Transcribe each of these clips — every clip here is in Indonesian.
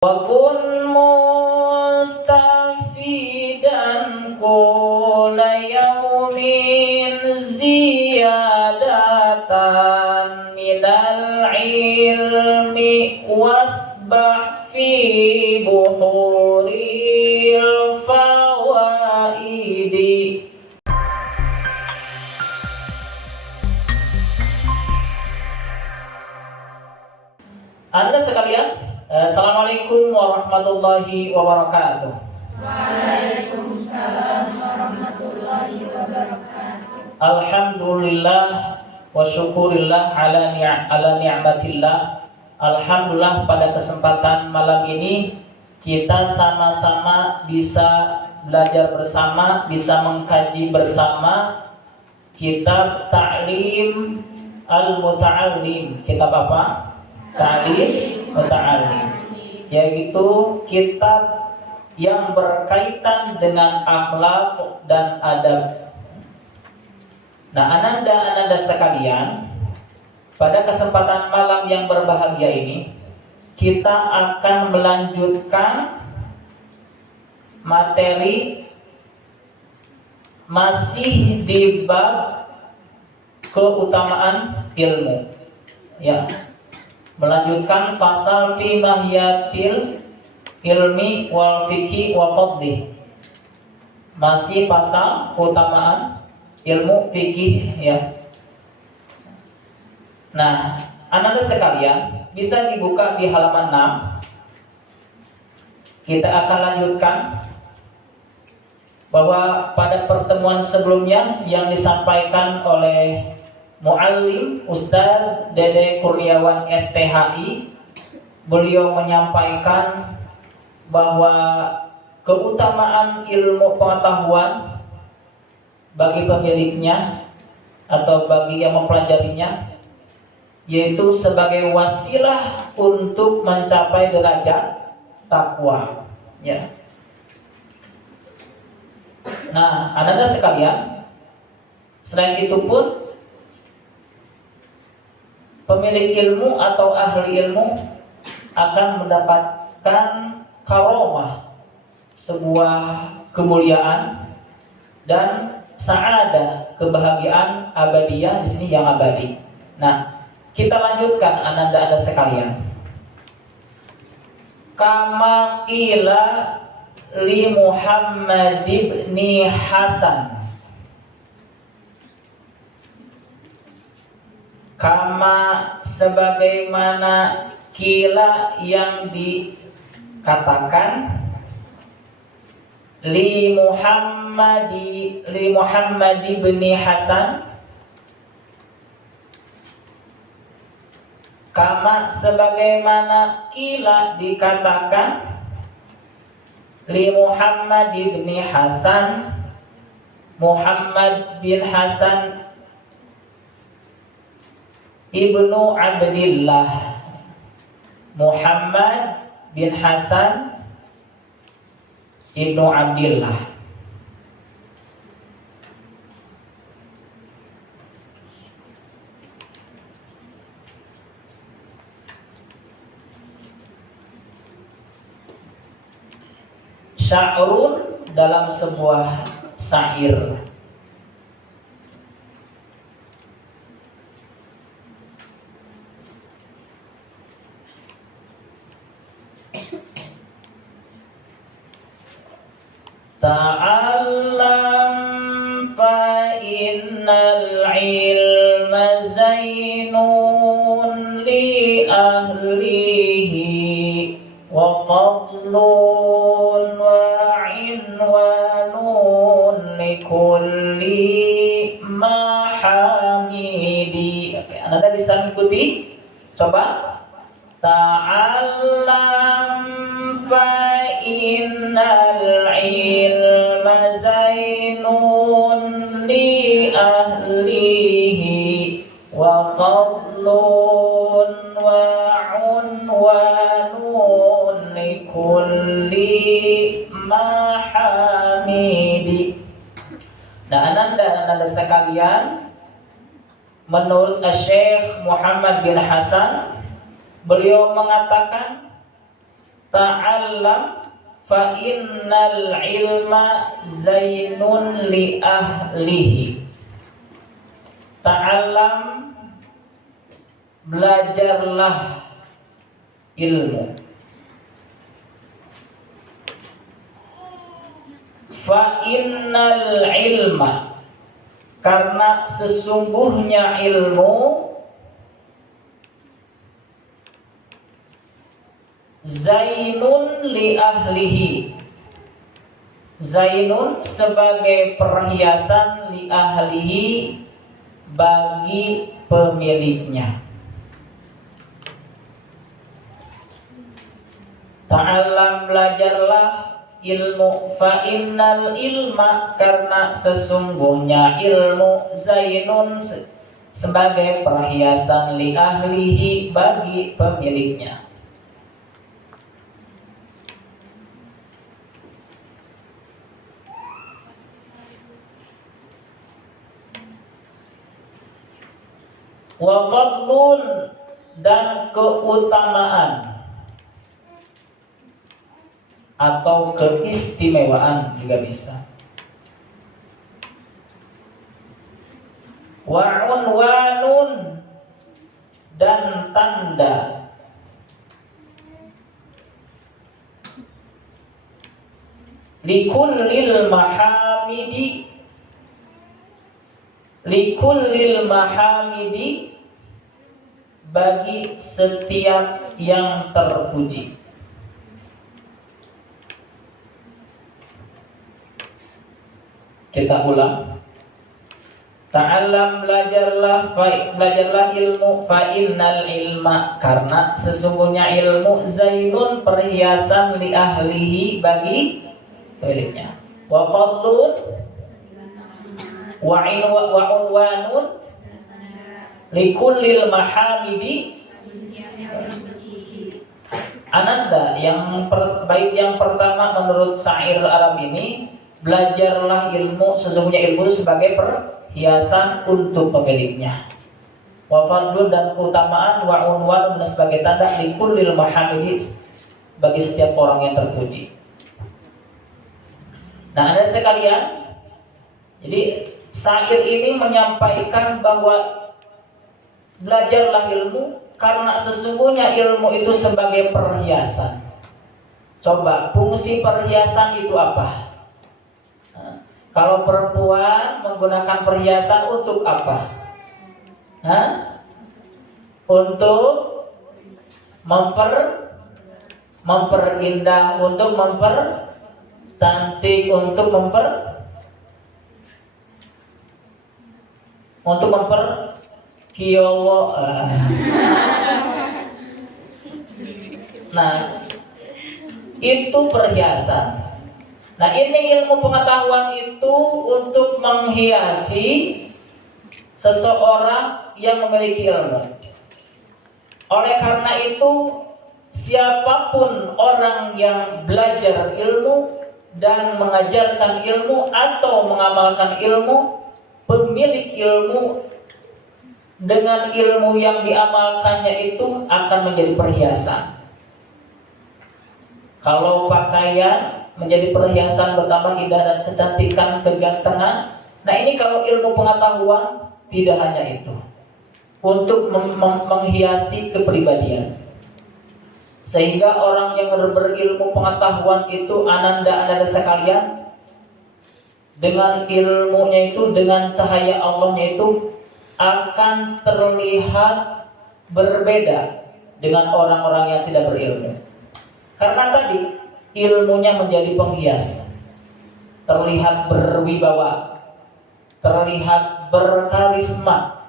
Wa kun mustafidan kulla yawmin ziyadatan minal ilmi wasbah fi buhuril fawaidi. Anda sekalian, Assalamualaikum warahmatullahi wabarakatuh. Waalaikumsalam warahmatullahi wabarakatuh. Alhamdulillah wa syukurillah ala ni'matillah. Alhamdulillah, pada kesempatan malam ini kita sama-sama bisa belajar bersama, bisa mengkaji bersama kitab Ta'lim al-Muta'allim. Kitab apa? Ta'lim Muta'allim, yaitu kitab yang berkaitan dengan akhlak dan adab. Nah, ananda sekalian, pada kesempatan malam yang berbahagia ini kita akan melanjutkan materi masih di bab keutamaan ilmu, ya. Melanjutkan pasal fi mahiyatil ilmi wal fiqhi wa fadli. Masih pasal keutamaan ilmu fikih, ya. Nah, anak-anak sekalian, bisa dibuka di halaman 6. Kita akan lanjutkan bahwa pada pertemuan sebelumnya yang disampaikan oleh Muallim Ustaz Dede Kurniawan STHI, beliau menyampaikan bahwa keutamaan ilmu pengetahuan bagi pemiliknya atau bagi yang mempelajarinya, yaitu sebagai wasilah untuk mencapai derajat takwa, ya. Nah, anak-anak sekalian, selain itu pun pemilik ilmu atau ahli ilmu akan mendapatkan karomah, sebuah kemuliaan dan sa'adah, kebahagiaan abadiyah di sini yang abadi. Nah, kita lanjutkan anda sekalian. Kama qila li Muhammad ibni Hasan, kama sebagaimana kila yang dikatakan li Muhammad ibni Hasan, kama sebagaimana kila dikatakan li Muhammad ibni Hasan, Muhammad bin Hasan Ibnu Abdillah, Muhammad bin Hasan Ibnu Abdillah. Sya'run dalam sebuah syair. Ta'allam fa innal ilma zainun li ahlihi wa fadlun wa inwanun li kulli mahamidi. Oke, Anda bisa mengikuti? Coba. Ta'allam fa innal ilma zainun li ahlihi wa fadlun wa unwanun li kulli mahamidi. Nah, anda sekalian, menurut Syekh Muhammad bin Hasan, beliau mengatakan ta'allam fa innal ilma zainun li ahlihi. Ta'allam, belajarlah ilmu. Fa innal ilma, karena sesungguhnya ilmu, zainun li ahlihi. Zainun sebagai perhiasan li ahlihi, bagi pemiliknya. Ta'allam, belajarlah ilmu, fa innal ilma, karena sesungguhnya ilmu, zainun sebagai perhiasan li ahlihi, bagi pemiliknya. Wa fadlun, dan keutamaan atau keistimewaan juga bisa. Wa unwanun, dan tanda. Likullil mahamidi, likullil mahamidi, bagi setiap yang terpuji. Kita ulang. Ta'allam, belajarlah ilmu, fa innal ilma, karena sesungguhnya ilmu, zainun, perhiasan li ahlihi, bagi pemiliknya. Wa fadlun, wa unwanun, likullil mahamidi. Ananda, bait yang pertama menurut syair Arab ini, belajarlah ilmu, sesungguhnya ilmu sebagai perhiasan untuk pemiliknya. Wa fadlun, dan keutamaan, wa unwan, dan sebagai tanda, likullil mahamidi, bagi setiap orang yang terpuji. Nah, Anda sekalian, jadi syair ini menyampaikan bahwa belajarlah ilmu, karena sesungguhnya ilmu itu sebagai perhiasan. Coba, fungsi perhiasan itu apa? Nah, kalau perempuan menggunakan perhiasan untuk apa? Untuk memperindah, untuk mempercantik, untuk kiyowo. Nah, itu perhiasan. Nah, ini ilmu pengetahuan itu untuk menghiasi seseorang yang memiliki ilmu. Oleh karena itu, siapapun orang yang belajar ilmu dan mengajarkan ilmu atau mengamalkan ilmu, pemilik ilmu dengan ilmu yang diamalkannya itu akan menjadi perhiasan. Kalau pakaian menjadi perhiasan bertambah indah dan kecantikan, kegantengan. Nah, ini kalau ilmu pengetahuan tidak hanya itu, untuk menghiasi kepribadian. Sehingga orang yang berilmu pengetahuan itu, ananda sekalian, dengan ilmunya itu, dengan cahaya Allahnya itu, akan terlihat berbeda dengan orang-orang yang tidak berilmu. Karena tadi ilmunya menjadi penghias, terlihat berwibawa, terlihat berkarisma.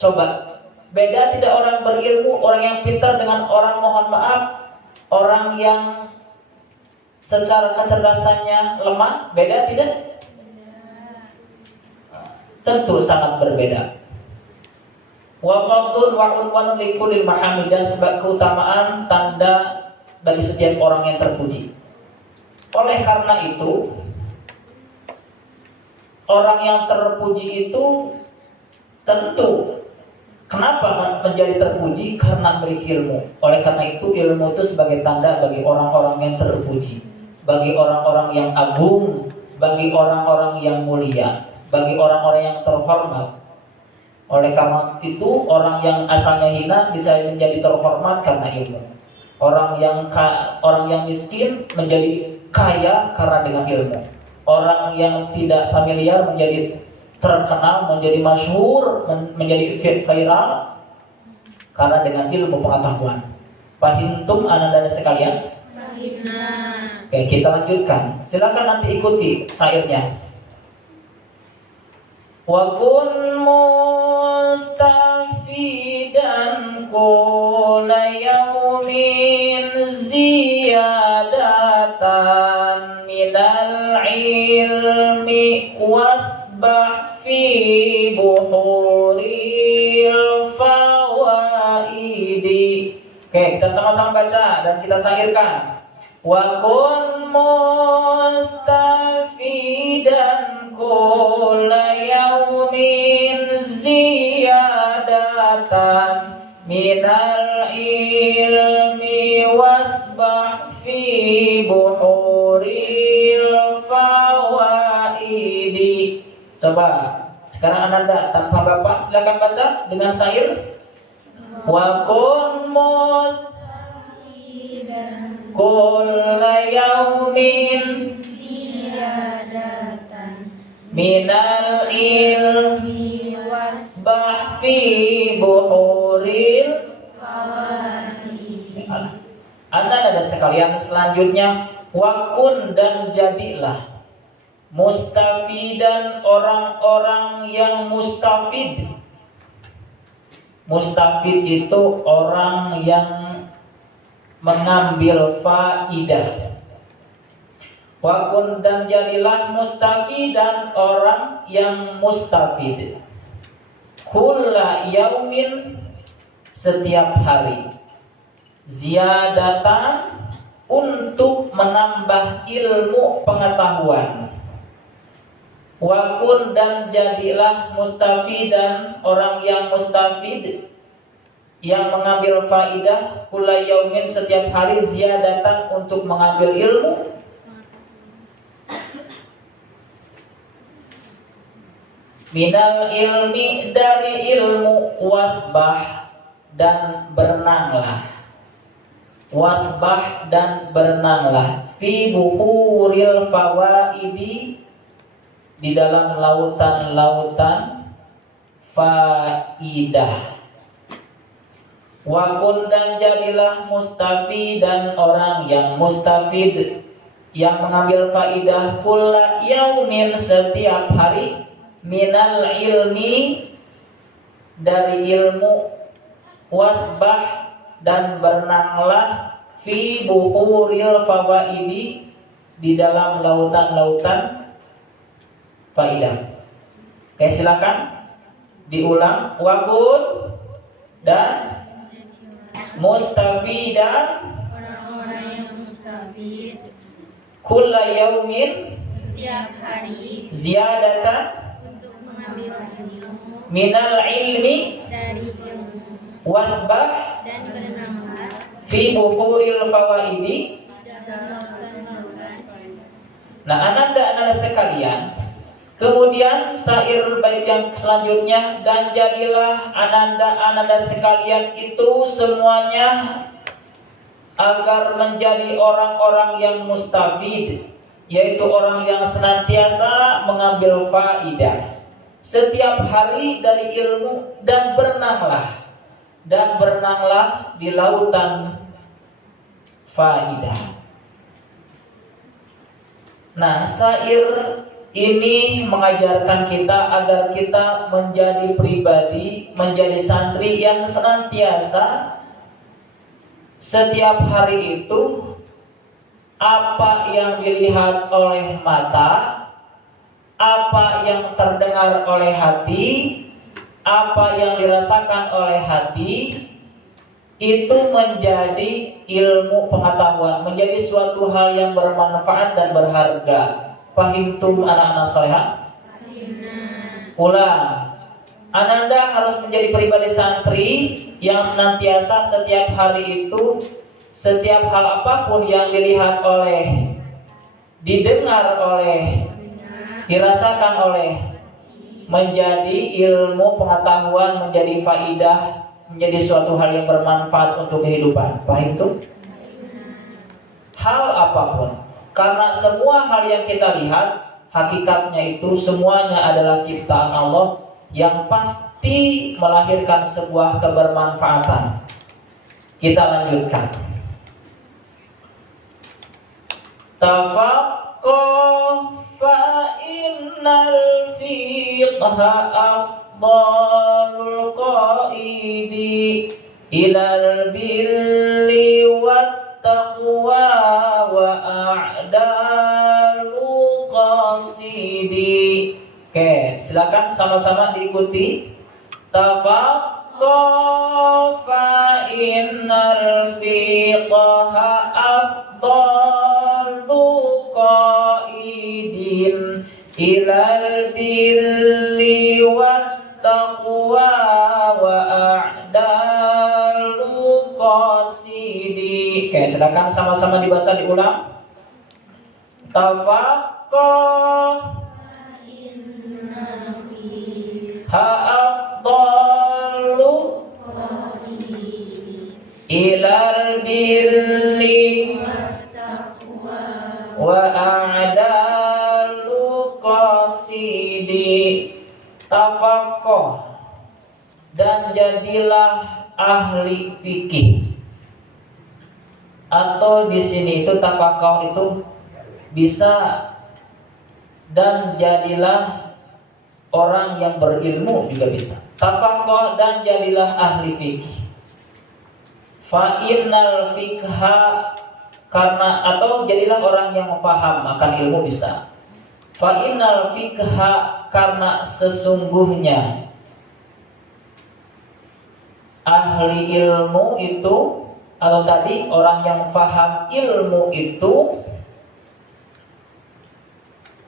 Coba, beda tidak orang berilmu, orang yang pintar dengan orang, mohon maaf, orang yang secara kecerdasannya lemah? Beda tidak? Tentu sangat berbeda. Wa fadlun wa unwanun likulil mahamid, dan sebagai keutamaan, tanda bagi setiap orang yang terpuji. Oleh karena itu, orang yang terpuji itu tentu Kenapa menjadi terpuji? Karena memiliki ilmu. Oleh karena itu ilmu itu sebagai tanda bagi orang-orang yang terpuji, bagi orang-orang yang agung, bagi orang-orang yang mulia, bagi orang-orang yang terhormat. Oleh karena itu orang yang asalnya hina bisa menjadi terhormat karena ilmu. Orang yang miskin menjadi kaya karena dengan ilmu. Orang yang tidak familiar menjadi terkenal, menjadi masyhur, menjadi viral karena dengan ilmu pengetahuan. Fahimtum ananda sekalian? Fahimna. Oke, kita lanjutkan. Silakan nanti ikuti syairnya. Wa kun mustafidan kulla yaumin ziyadatan minal ilmi wasbah fi buhuril fawaidi. Oke, kita sama-sama baca dan kita syairkan. Wa kun mustafidan kulla yaumin ziyadatan minal ilmi wasbah fi buhuril fawaidi. Coba sekarang Ananda tanpa Bapak silakan baca dengan syair. Wa kun mustafidan kulla yaumin ziyadatan minal ilmi wasbah fi buhuril fawaidi. Anda sekalian selanjutnya wakun dan jadilah mustafidan orang-orang yang mustafid. Mustafid itu orang yang mengambil faidah. Wakun dan jadilah mustafidan orang yang mustafid. Kulla yaumin setiap hari. Ziyadatan untuk menambah ilmu pengetahuan. Wakun dan jadilah mustafidan orang yang mustafid yang mengambil faidah kulla yaumin setiap hari ziyadatan untuk mengambil ilmu. Minal ilmi dari ilmu wasbah dan berenanglah. Wasbah dan berenanglah fi buhuril fawaidi di dalam lautan-lautan faidah. Wakun dan jadilah mustafid dan orang yang mustafid yang mengambil faidah kulla yaumin setiap hari minal ilmi dari ilmu wasbah dan berenanglah fi buhuril fawaidi di dalam lautan-lautan faidah. Oke, silakan diulang. Wakun dan mustafidan Orang-orang yang mustafid kulla yaumin setiap hari ziyadatan untuk mengambil ilmu minal ilmi dari ilmu wasbah dan berenanglah fi buhuril fawaidi. di dalam lautan-lautan. Nah, Ananda sekalian, kemudian syair bait yang selanjutnya, dan jadilah Ananda sekalian itu semuanya agar menjadi orang-orang yang mustafid, yaitu orang yang senantiasa mengambil faidah setiap hari dari ilmu, dan berenanglah di lautan faidah. Nah, syair ini mengajarkan kita agar kita menjadi pribadi, menjadi santri yang senantiasa setiap hari itu apa yang dilihat oleh mata, apa yang terdengar oleh hati, apa yang dirasakan oleh hati, itu menjadi ilmu pengetahuan, menjadi suatu hal yang bermanfaat dan berharga. Fahimtum anak-anak solehah? Ulang. Ananda harus menjadi pribadi santri yang senantiasa setiap hari itu, setiap hal apapun yang dilihat oleh, didengar oleh, dirasakan oleh, menjadi ilmu pengetahuan, menjadi faidah, menjadi suatu hal yang bermanfaat untuk kehidupan. Paham itu? Hal apapun. Karena semua hal yang kita lihat, hakikatnya itu semuanya adalah ciptaan Allah yang pasti melahirkan sebuah kebermanfaatan. Kita lanjutkan. Tafaqqah fa innal fiqha afdalul qaidi ilal birri wat taqwa wa a'dalu qasidi. Oke, silakan sama-sama diikuti. Tafaqqah fa innal fiqha afdalu qaidin ilal birri wat taqwa wa a'dalu qasidi. Oke, silakan sama-sama dibaca, diulang. Tafaqqah ha afdalu ilal birri wa a'dalu qasidi. Tafaqqah, dan jadilah ahli fikih. Atau di sini itu tafaqqah itu bisa dan jadilah orang yang berilmu juga bisa. Tafaqqah dan jadilah ahli fikih. Fa innal fikha, karena atau jadilah orang yang paham akan ilmu bisa. Fa innal fikha, karena sesungguhnya ahli ilmu itu, atau tadi orang yang paham ilmu itu,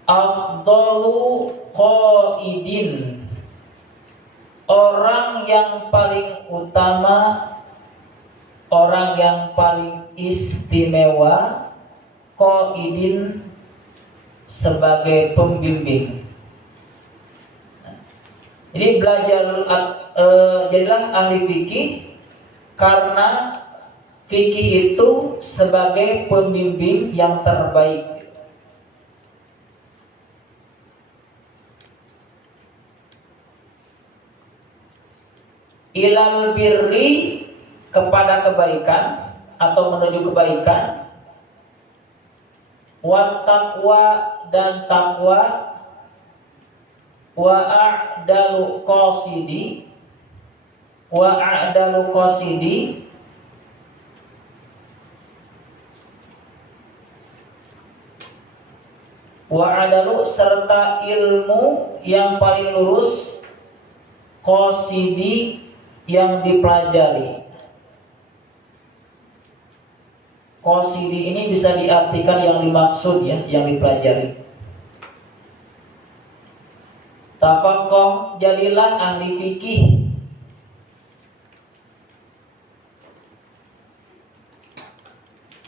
afdalu qaidin, orang yang paling utama, orang yang paling istimewa, qaidin, sebagai pembimbing. Jadi jadilah ahli fikih karena fikih itu sebagai pembimbing yang terbaik. Ilal birri, kepada kebaikan atau menuju kebaikan. Wat taqwa, dan takwa. Wa a'dalu qasidi, wa a'dalu qasidi, wa a'dalu, serta ilmu yang paling lurus, qasidi, yang dipelajari. Qasidi ini bisa diartikan yang dimaksud, ya, yang dipelajari. Tafaqqah, jadilah ahli fikih.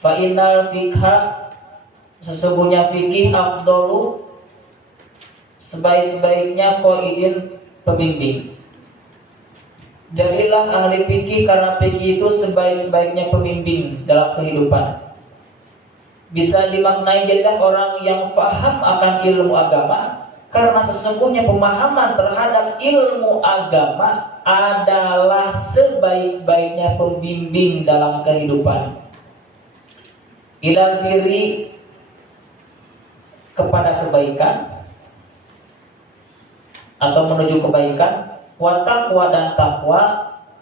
Fa innal fikha, sesungguhnya fikih, afdalu, sebaik-baiknya, qaidin, pembimbing. Jadilah ahli fikih karena fikih itu sebaik-baiknya pembimbing dalam kehidupan. Bisa dimaknai jadilah orang yang paham akan ilmu agama, karena sesungguhnya pemahaman terhadap ilmu agama adalah sebaik-baiknya pembimbing dalam kehidupan. Ilal birri, kepada kebaikan atau menuju kebaikan. Wa taqwa, dan takwa.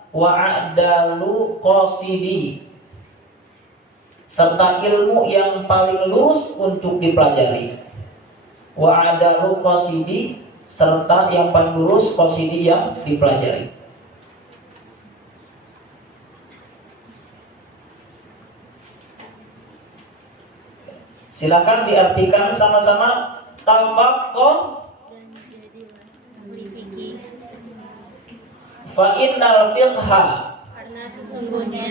Wa a'dalu qasidi, serta ilmu yang paling lurus untuk dipelajari. Wa a'dalu qasidi, serta yang paling lurus, qasidi, yang dipelajari. Silakan diartikan sama-sama. Tafaqqah, dan jadilah ahli fikih. Fa innal fiqha, Karena sesungguhnya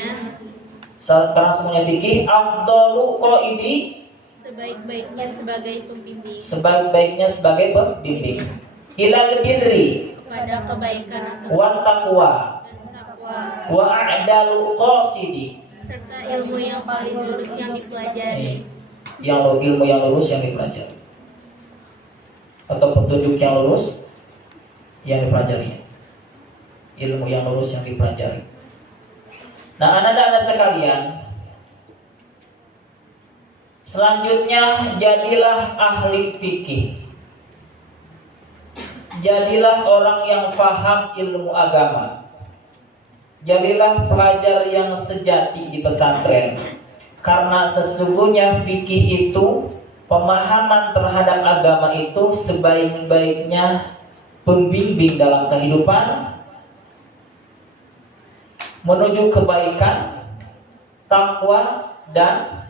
karena semuanya fikih, afdalu qaidi, sebaik-baiknya sebagai pembimbing sebaik-baiknya sebagai pembimbing, ilal birri kepada kebaikan atau wa taqwa dan takwa, wa a'dalu qasidi, serta ilmu yang paling lurus yang dipelajari, ilmu yang lurus yang dipelajari, atau petunjuk yang lurus yang dipelajari, ilmu yang lurus yang dipelajari. Nah, anak-anak sekalian, selanjutnya jadilah ahli fikih. Jadilah orang yang paham ilmu agama. Jadilah pelajar yang sejati di pesantren. Karena sesungguhnya fikih itu, pemahaman terhadap agama itu sebaik-baiknya pembimbing dalam kehidupan menuju kebaikan, takwa, dan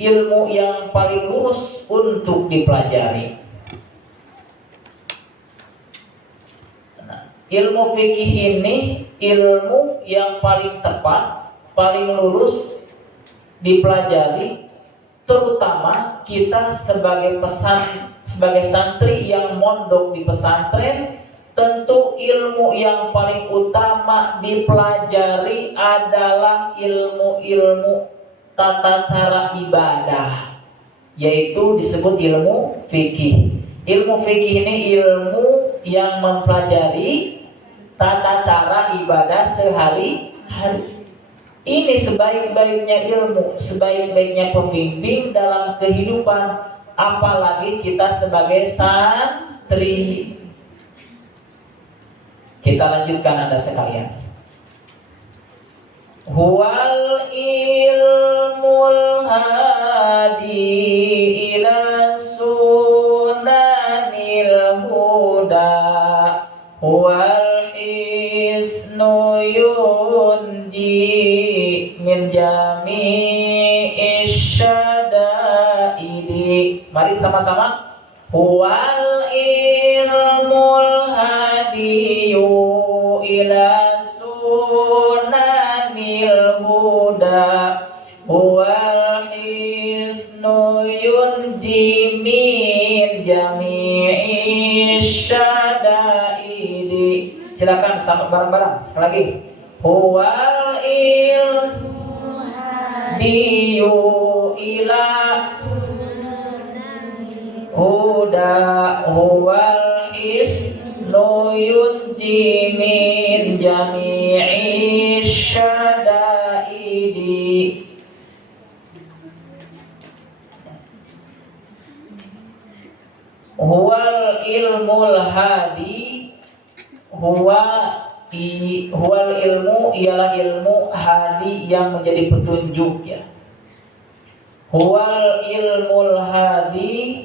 ilmu yang paling lurus untuk dipelajari. Nah, ilmu fikih ini ilmu yang paling tepat, paling lurus dipelajari, terutama kita sebagai santri yang mondok di pesantren. Tentu ilmu yang paling utama dipelajari adalah ilmu-ilmu tata cara ibadah, yaitu disebut ilmu fikih. Ilmu fikih ini ilmu yang mempelajari tata cara ibadah sehari-hari. Ini sebaik-baiknya ilmu, sebaik-baiknya pembimbing dalam kehidupan, apalagi kita sebagai santri. Kita lanjutkan Anda sekalian. Huwal ilmul hadi ila sunanil huda, huwal hisnu yunji min jami'is syadaidi. Mari sama-sama. Huwal ilmul hadiyu ila sunanil huda, huwal hisnu yunji min jami'is syadaidi. Silakan sama bareng-bareng sekali lagi. Huwal ilmul hadiyu ila huda, huwal hisnu yunji min jami'is syadaidi. Huwal ilmul hadi, huwal ilmu ialah ilmu hadi yang menjadi petunjuk, ya. Huwal ilmul hadi,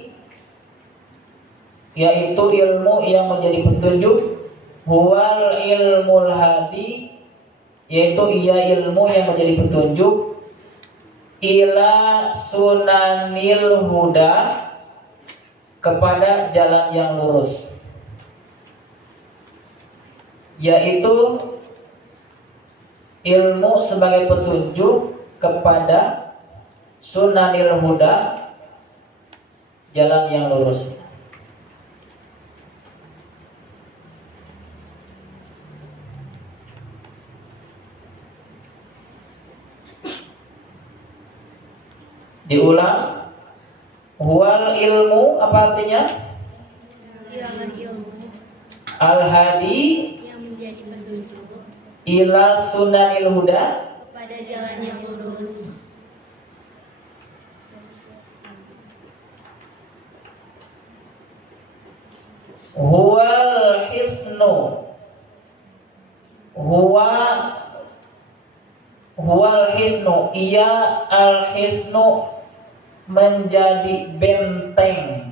yaitu ilmu yang menjadi petunjuk. Huwal ilmul hadi, yaitu ia ilmu yang menjadi petunjuk. Ila sunanil huda, kepada jalan yang lurus, yaitu ilmu sebagai petunjuk kepada sunanil huda, jalan yang lurus. Diulang. Huwal ilmu, apa artinya? ialah ilmu Al-hadi yang menjadi petunjuk ila sunanil huda, kepada jalan yang lurus. huwal hisnu, huwal hisnu, ia al hisnu menjadi benteng.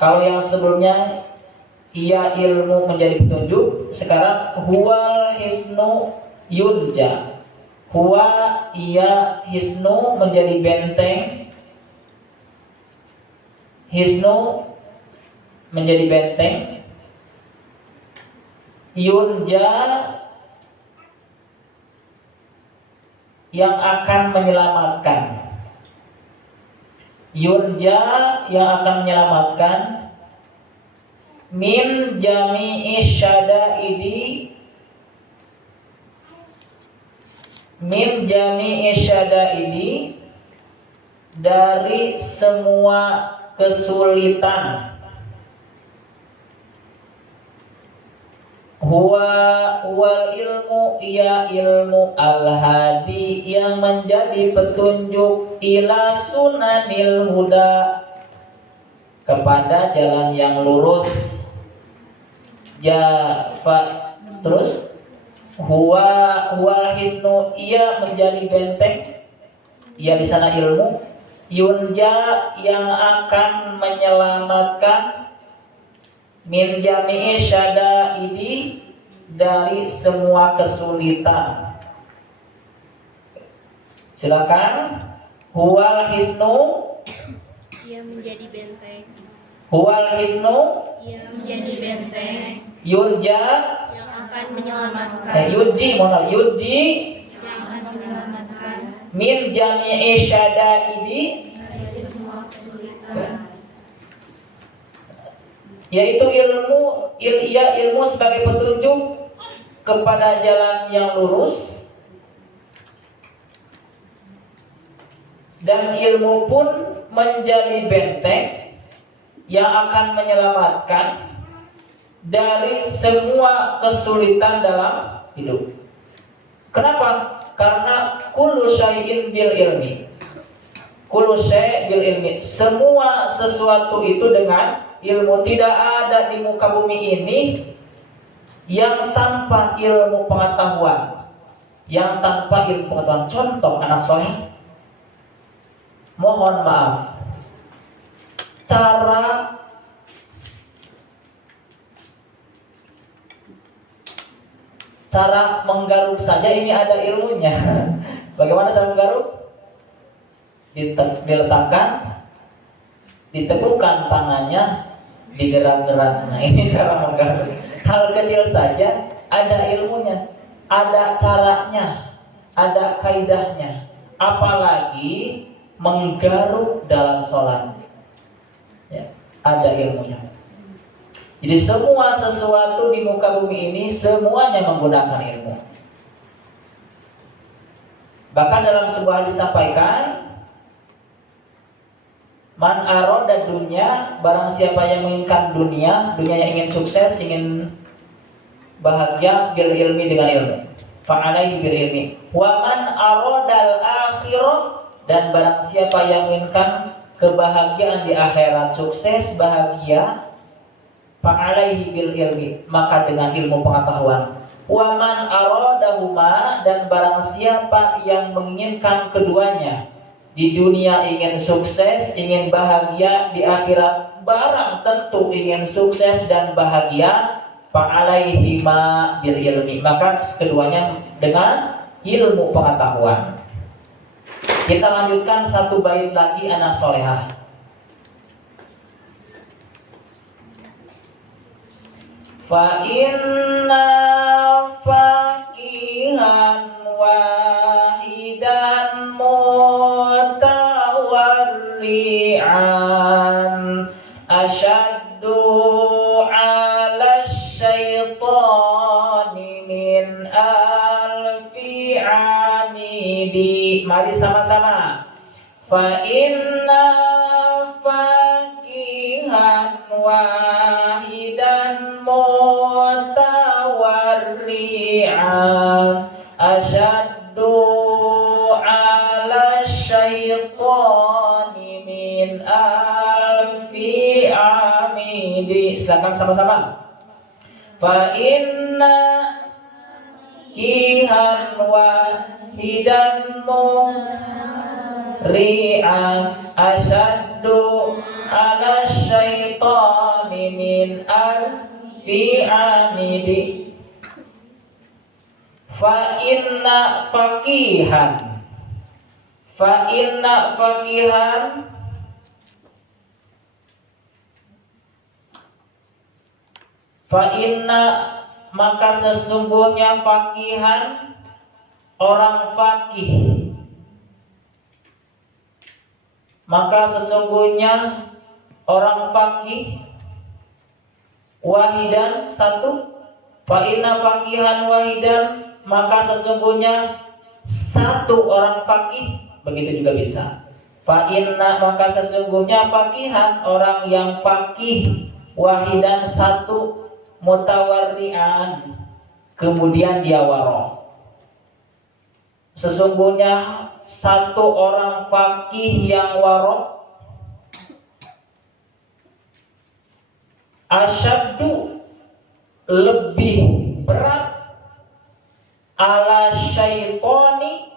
Kalau yang sebelumnya ia ilmu menjadi petunjuk, sekarang huwal hisnu yunja. Huwa ia hisnu menjadi benteng. Hisnu menjadi benteng. yunja yang akan menyelamatkan. Yunja yang akan menyelamatkan min jami'i syada'idi, min jami'i syada'idi, dari semua kesulitan. Huwa wal ilmu, ya ilmu al-hadi yang menjadi petunjuk ila sunanil huda, kepada jalan yang lurus. Terus huwa hisnu, ia menjadi benteng, ia di sana ilmu. Yunja yang akan menyelamatkan min jami'i syada'idi, dari semua kesulitan. Silakan. Huwal hisnu, Ia menjadi benteng. huwal hisnu, Ia menjadi benteng yunja, yang akan menyelamatkan. yunji, yunji Yang akan menyelamatkan min jami'i syada'idi, dari semua kesulitan. yaitu ilmu sebagai petunjuk kepada jalan yang lurus, dan ilmu pun menjadi benteng yang akan menyelamatkan dari semua kesulitan dalam hidup. Kenapa? Karena kullu syai'in bil ilmi. Kullu syai' bil ilmi. Semua sesuatu itu dengan ilmu. Tidak ada di muka bumi ini yang tanpa ilmu pengetahuan. Yang tanpa ilmu pengetahuan. Contoh anak soleh. Mohon maaf. Cara menggaruk saja ini ada ilmunya. Bagaimana cara menggaruk? Diletakkan, diteguhkan tangannya, digerak-gerak. Nah, ini cara menggaruk. Hal kecil saja ada ilmunya, ada caranya, ada kaidahnya. Apalagi menggaruk dalam sholat, ya, ada ilmunya. Jadi semua sesuatu di muka bumi ini semuanya menggunakan ilmu. Bahkan dalam sebuah hadis disampaikan, man aroda dunya, barang siapa yang menginginkan dunia yang ingin sukses, ingin bahagia, bil ilmi, dengan ilmu. Fa'alaihi bil ilmi. Wa man arodal akhirah, dan barang siapa yang menginginkan kebahagiaan di akhirat, sukses, bahagia, fa'alaihi bil ilmi, maka dengan ilmu pengetahuan. Wa man aradahuma, dan barang siapa yang menginginkan keduanya, di dunia ingin sukses, ingin bahagia, di akhirat barang tentu ingin sukses dan bahagia, fa'alaihi ma bil ilmi, maka keduanya dengan ilmu pengetahuan. Kita lanjutkan satu bait lagi anak solehah. Fa inna faqihan wahidan mutawarri'an asyaddu 'ala syaitani min alfi 'amidi. Mari sama-sama. Fa inna faqihan wahidan mutawarri'an asyaddu 'ala syaitani min alfi 'amidi. Silakan sama-sama. Fa inna kihan wahidan ri'an asyaddu 'ala syaitani min alfi 'amidi. Fa inna faqihan, fa inna faqihan, fa inna maka sesungguhnya fakihan orang fakih. Maka sesungguhnya orang fakih wahidan satu, fa inna fakihan wahidan, maka sesungguhnya satu orang fakih, begitu juga bisa. Fa inna, maka sesungguhnya fakihan orang yang fakih wahidan satu, mutawarri'an, kemudian dia waro. Sesungguhnya satu orang fakih yang waro asyaddu, lebih berat, ala syaitoni,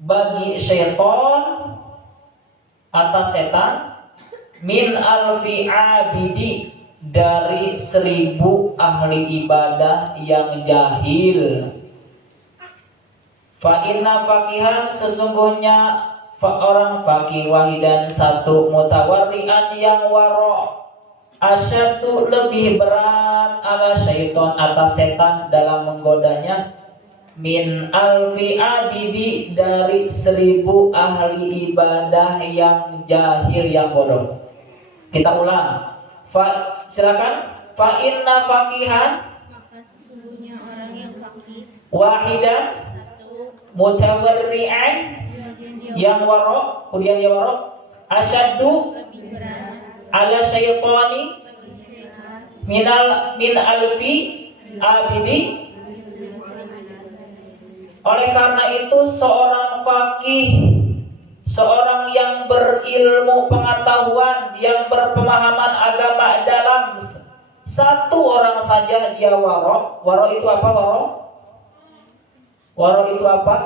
bagi syaitan, atas setan, min alfi abidi, dari 1000 ahli ibadah yang jahil. Fa inna fakihan, sesungguhnya orang fakih wahidan satu, mutawarri'an yang waro, asyadu, lebih berat, ala syaiton, atas setan dalam menggodanya, min alfi abidi, dari 1000 ahli ibadah yang jahil, yang bodoh. Kita ulang. Silakan. Fa inna fakihan, Maka sesungguhnya orang yang fakih wahidan, satu, mutawarri'an, kemudian dia yang waro, kemudian dia waro, asyadu, lebih berat ala syaitoni, bagi setan min alfi abidi. Oleh karena itu seorang fakih, seorang yang berilmu pengetahuan, yang berpemahaman agama dalam, satu orang saja dia waro. Waro itu apa? Waro itu apa?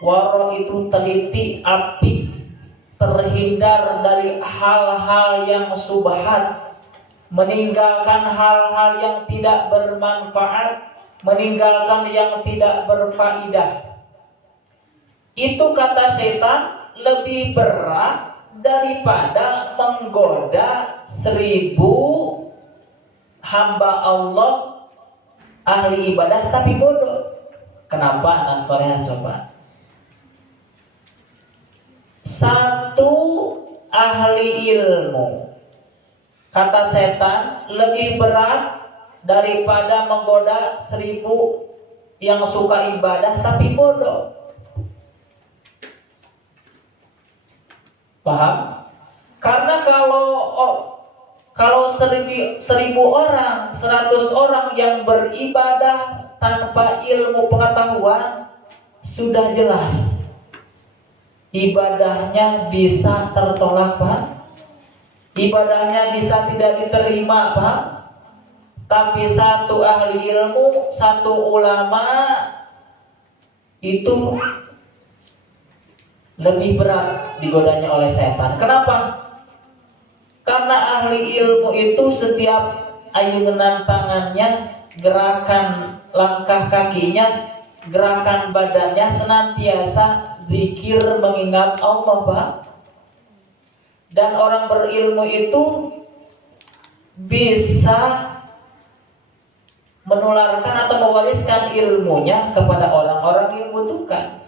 Waro itu teliti, apik, terhindar dari hal-hal yang subhat, meninggalkan hal-hal yang tidak bermanfaat, meninggalkan yang tidak berfaedah. Itu kata setan lebih berat daripada menggoda 1000 hamba Allah ahli ibadah tapi bodoh. Kenapa anak solehan coba? Satu ahli ilmu, kata setan, lebih berat daripada menggoda 1000 yang suka ibadah tapi bodoh. Paham? Karena kalau 1000 orang, 100 orang yang beribadah tanpa ilmu pengetahuan, sudah jelas ibadahnya bisa tertolak, Pak. Ibadahnya bisa tidak diterima, Pak. Tapi satu ahli ilmu, satu ulama itu lebih berat digodanya oleh setan. Kenapa? Karena ahli ilmu itu setiap ayunan tangannya, gerakan langkah kakinya, gerakan badannya senantiasa zikir mengingat Allah, Pak. Dan orang berilmu itu bisa menularkan atau mewariskan ilmunya kepada orang-orang yang membutuhkan.